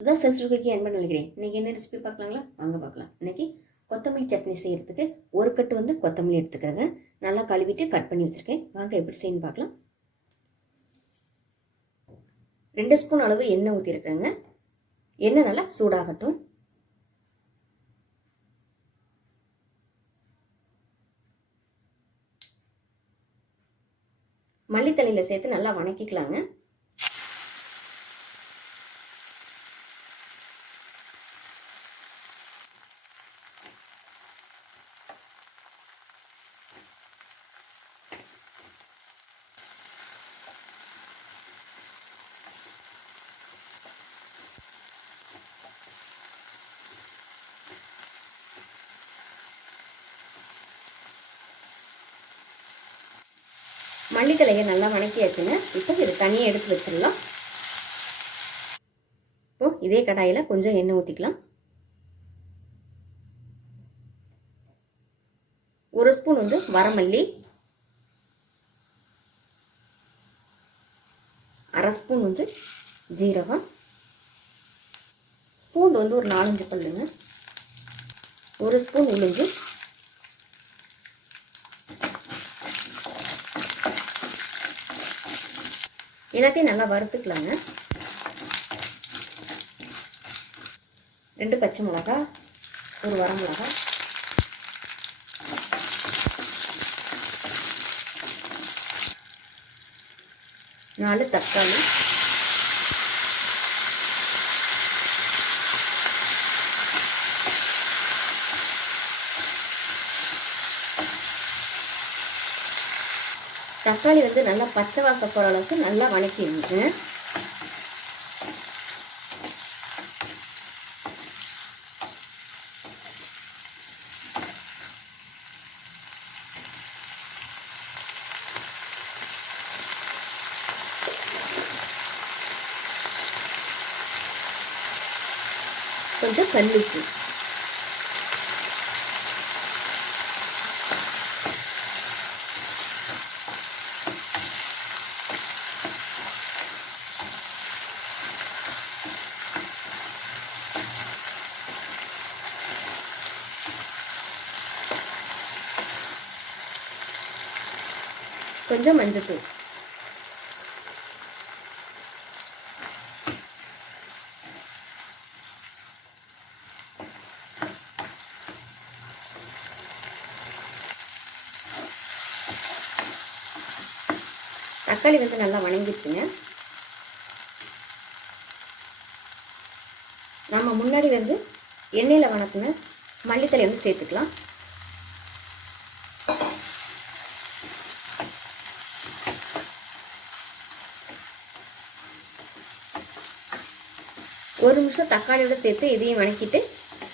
சுதா சசுருக்கு என்ன நினைக்கிறேன். இன்றைக்கி என்ன ரெசிபி பார்க்கலாங்களா? வாங்க பார்க்கலாம். இன்னைக்கு கொத்தமல்லி சட்னி செய்யறதுக்கு ஒரு கட்டு வந்து கொத்தமல்லி எடுத்துக்கிறேங்க. நல்லா கழுவிட்டு கட் பண்ணி வச்சுருக்கேன். வாங்க எப்படி செய்யணும் பார்க்கலாம். ரெண்டு ஸ்பூன் அளவு எண்ணெய் ஊற்றிருக்கேங்க எண்ணெய் நல்லா சூடாகட்டும். மல்லித்தலையில் சேர்த்து நல்லா வணக்கிக்கலாங்க. மல்லித்தலையை நல்லா வணக்கியாச்சுங்க. இப்போ இது தனியாக எடுத்து வச்சிடலாம். இப்போ இதே கடாயில் கொஞ்சம் எண்ணெய் ஊற்றிக்கலாம் ஒரு ஸ்பூன் வந்து வரமல்லி. அரை ஸ்பூன் வந்து ஜீரகம். பூண்டு வந்து ஒரு நாலஞ்சு பல்லுங்க. ஒரு ஸ்பூன் உளுந்து. எல்லாத்தையும் நல்லா வறுத்துக்கலாங்க. ரெண்டு பச்சை மிளகா ஒரு வர மிளகா. நாலு தக்காளி. தக்காளி வந்து நல்லா பச்சை வாசம் போகிற அளவுக்கு நல்லா வணக்கிடுங்க கொஞ்சம் கல்லுப்பு. கொஞ்சம் மஞ்சத்தூள். தக்காளி வந்து நல்லா வணங்கிடுச்சுங்க. நம்ம முன்னாடி வந்து எண்ணெயில் வணக்குன மல்லித்தலை வந்து சேர்த்துக்கலாம். ஒரு நிமிஷம் தக்காளியோட சேர்த்து இதையும் வணக்கிட்டு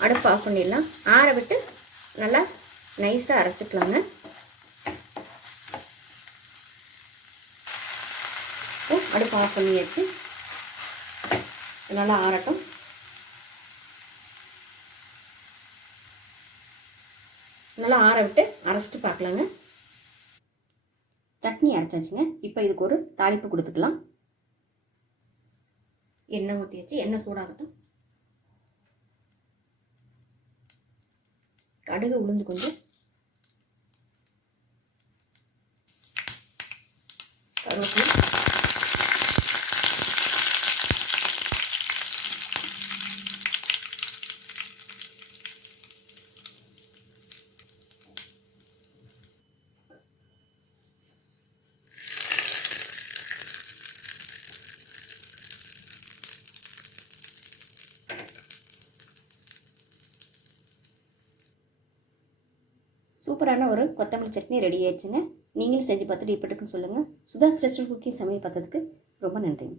அடுப்பு ஆஃப் பண்ணிடலாம். ஆற விட்டு நல்லா நைஸாக அரைச்சிக்கலாங்க. அடுப்பு ஆஃப் பண்ணியாச்சு. நல்லா ஆறட்டும். நல்லா ஆற விட்டு அரைச்சிட்டு பார்க்கலாங்க. சட்னி அரைச்சாச்சுங்க. இப்போ இதுக்கு ஒரு தாளிப்பு கொடுத்துக்கலாம். எண்ணெய் ஊற்றியாச்சு எண்ணெய் சூடாகட்டும். கடுகு உளுந்து கொஞ்சம். கருவேப்பிலை. சூப்பரான ஒரு கொத்தமல்லி சட்னி ரெடி ஆயிடுச்சுங்க. நீங்களும் செஞ்சு பார்த்துட்டு இப்படி இருக்குன்னு சொல்லுங்கள் சுதாஸ் ரெஸ்டாரண்ட் குக்கிங் சமையல் பார்த்ததுக்கு ரொம்ப நன்றிங்க.